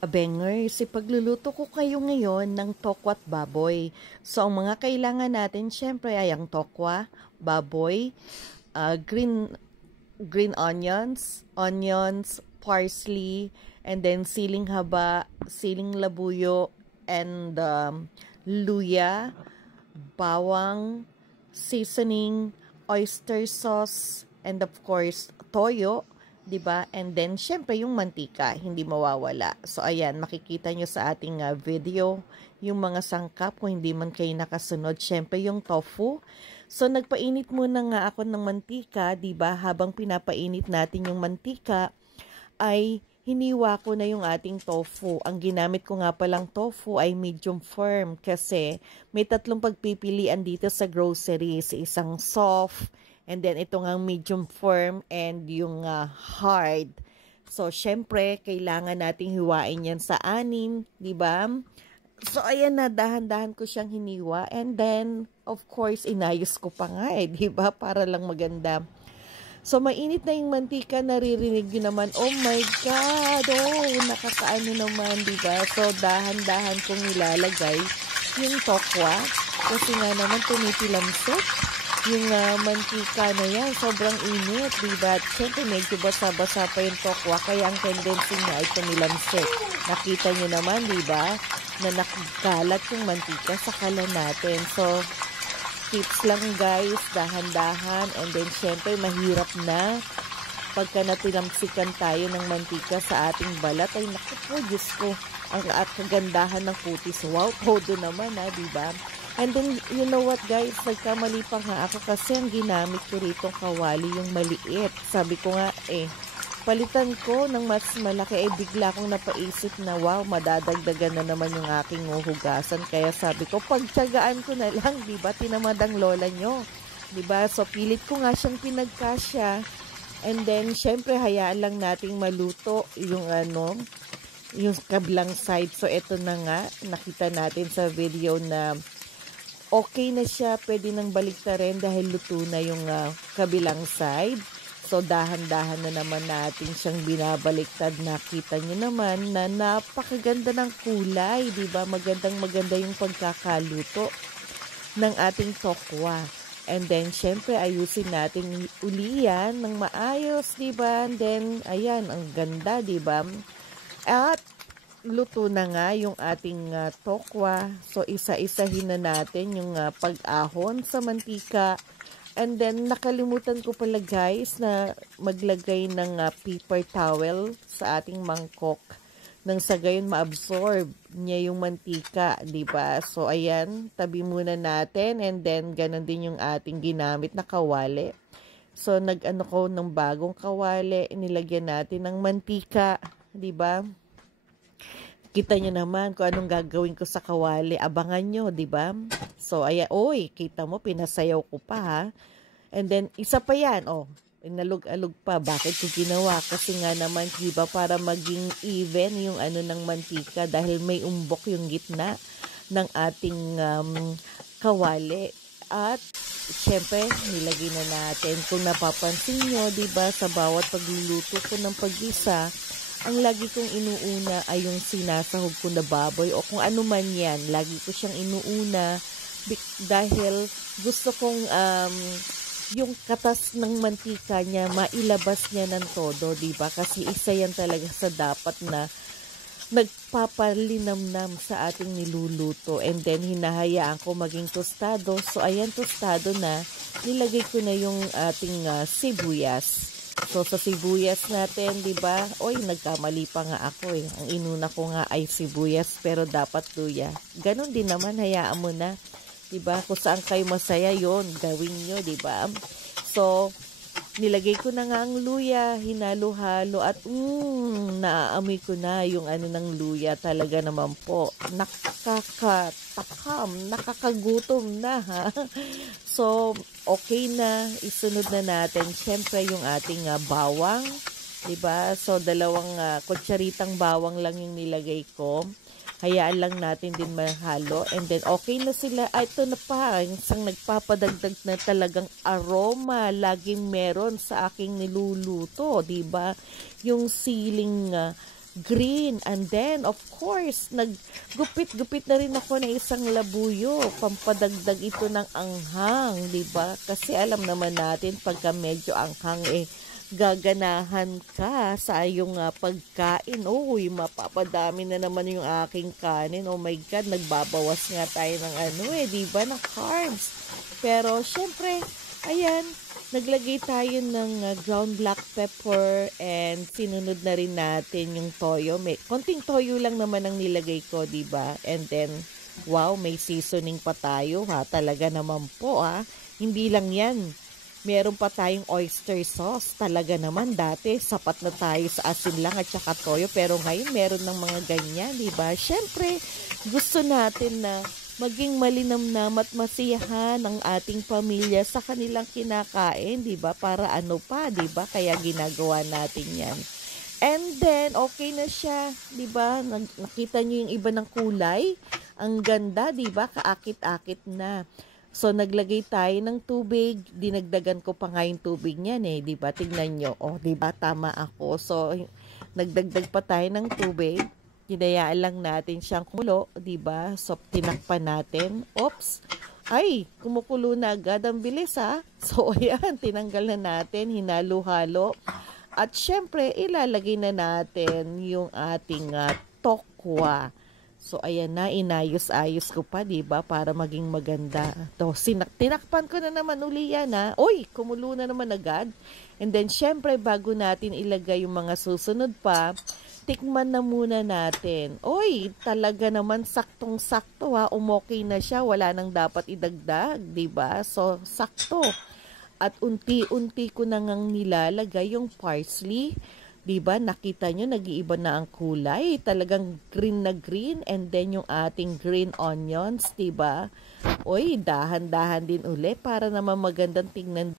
Abengers, pagluluto ko kayo ngayon ng tokwa at baboy. So, ang mga kailangan natin, syempre, ay ang tokwa, baboy, green onions, parsley, and then siling haba, siling labuyo, and luya, bawang, seasoning, oyster sauce, and of course, toyo, 'di ba? And then syempre yung mantika, hindi mawawala. So ayan, makikita nyo sa ating video yung mga sangkap kung hindi man kayo nakasunod. Syempre yung tofu. So nagpainit muna nga ako ng mantika, 'di ba? Habang pinapainit natin yung mantika ay hiniwa ko na yung ating tofu. Ang ginamit ko nga palang tofu ay medium firm kasi may tatlong pagpipilian dito sa groceries. Isang soft, and then ito nga medium firm, and yung hard. So, syempre, kailangan nating hiwain yan sa anim, di ba? So, ayan na, dahan-dahan ko siyang hiniwa. And then, of course, inayos ko pa nga di ba? Para lang maganda. So, mainit na yung mantika, naririnig nyo naman, oh my God, oh, nakakaano naman, diba? So, dahan-dahan kong nilalagay yung tokwa, kasi nga naman tumitilamsik yung mantika na yan, sobrang init, diba? At syempre, medyo basa-basa pa yung tokwa, kaya ang tendency niya ay tumilamsik. Nakita nyo naman, diba? Na nakikalat yung mantika sa kalan natin. So, tips lang guys, dahan-dahan, and then syempre mahirap na pagka natilamsikan tayo ng mantika sa ating balat. Ay naku po, Diyos ko, ang kagandahan ng kutis. Wow, todo naman diba? And then, you know what guys, nagkamali pa nga ako kasi ang ginamit ko rito kawali yung maliit. Sabi ko nga palitan ko ng mas malaki, bigla kong napaisip na wow, madadagdagan na naman yung aking hugasan. Kaya sabi ko, pagtiyagaan ko na lang, diba? Tinamad ang lola nyo. Diba? So, pilit ko nga siyang pinagkasya. And then, syempre, hayaan lang nating maluto yung yung kabilang side. So, eto na nga, nakita natin sa video na okay na siya. Pwede nang baliktarin dahil luto na yung kabilang side. So, dahan-dahan na naman natin siyang binabaliktad. Nakita nyo naman na napakaganda ng kulay, diba? Magandang-maganda yung pagkakaluto ng ating tokwa. And then, syempre, ayusin natin uli yan ng maayos, diba? And then, ayan, ang ganda, diba? At, luto na nga yung ating tokwa. So, isa-isahin na natin yung pag-ahon sa mantika. And then, nakalimutan ko pala guys na maglagay ng paper towel sa ating mangkok nang sa gayon ma-absorb niya yung mantika, diba? So, ayan, tabi muna natin, and then, ganon din yung ating ginamit na kawali. So, nag-ano ko ng bagong kawali, nilagyan natin ng mantika, diba? Kita nyo naman kung anong gagawin ko sa kawali. Abangan nyo, diba? So, ayan. Oy, kita mo, pinasayaw ko pa, ha? And then, isa pa yan. Oh, inalog-alog pa. Bakit ko ginawa? Kasi nga naman, diba, para maging even yung ng mantika dahil may umbok yung gitna ng ating kawali. At, syempre, nilagay na natin. Kung napapansin nyo, diba, sa bawat pagluluto ko ng pag-isa, ang lagi kong inuuna ay yung sinasahog ko na baboy o kung ano man yan. Lagi ko siyang inuuna dahil gusto kong yung katas ng mantika niya, mailabas niya ng todo, diba? Kasi isa yan talaga sa dapat na nagpapalinamnam sa ating niluluto. And then, hinahayaan ko maging tostado. So, ayan, tostado na. Nilagay ko na yung ating sibuyas. So, sa sibuyas natin, diba? Oy, nagkamali pa nga ako Ang inuna ko nga ay sibuyas, pero dapat luya. Ganon din naman, hayaan mo na. Diba? Kung saan kayo masaya, yon gawin nyo, diba? So, nilagay ko na nga ang luya, hinalo-halo, at naaamoy ko na yung ng luya. Talaga naman po, nakakatakam, nakakagutom na, ha? So, okay na, isunod na natin, syempre, yung ating bawang, diba? So, 2 kutsaritang bawang lang yung nilagay ko. Hayaan lang natin din mahalo. And then, okay na sila. Ito na pa, isang nagpapadagdag na talagang aroma. Laging meron sa aking niluluto, diba? Yung siling green. And then, of course, naggupit-gupit na rin ako ng isang labuyo. Pampadagdag ito ng anghang, di ba? Kasi alam naman natin, pagka medyo anghang, gaganahan ka sa iyong pagkain. Uy, mapapadami na naman yung aking kanin. Oh my God, nagbabawas nga tayo ng di ba, ng carbs. Pero, syempre, ayan, naglagay tayo ng ground black pepper and sinunod na rin natin yung toyo. Konting toyo lang naman ang nilagay ko, di ba? And then, wow, may seasoning pa tayo, ha? Talaga naman po, ha? Hindi lang yan. Meron pa tayong oyster sauce. Talaga naman, dati, sapat na tayo sa asin lang at saka toyo. Pero ngayon, meron ng mga ganyan, di ba? Syempre, gusto natin na maging malinamnam at masiyahan ang ating pamilya sa kanilang kinakain, di ba? Para di ba? Kaya ginagawa natin yan. And then, okay na siya, di ba? Nakita nyo yung iba ng kulay? Ang ganda, di ba? Kaakit-akit na. So, naglagay tayo ng tubig. Dinagdagan ko pa nga yung tubig niyan di ba? Tignan nyo. Di ba? Tama ako. So, nagdagdag pa tayo ng tubig. Hinayaan lang natin siyang kumulo, di ba? So, tinakpan natin. Oops! Ay, kumukulo na agad. Ang bilis, ha? So, ayan, tinanggal na natin. Hinalo-halo. At syempre, ilalagay na natin yung ating tokwa. So, ayan na, inayos-ayos ko pa, di ba? Para maging maganda. To, tinakpan ko na naman uli yan, ha? Uy, kumulo na naman agad. And then, syempre, bago natin ilagay yung mga susunod pa, tikman na muna natin. Oy, talaga naman saktong-sakto, ha. Umokay na siya, wala nang dapat idagdag, 'di ba? So sakto. At unti-unti ko na ngang nilalagay yung parsley, 'di ba? Nakita nyo, nag-iiba na ang kulay, talagang green na green, and then yung ating green onions, 'di ba? Oy, dahan-dahan din uli para naman magandang tingnan.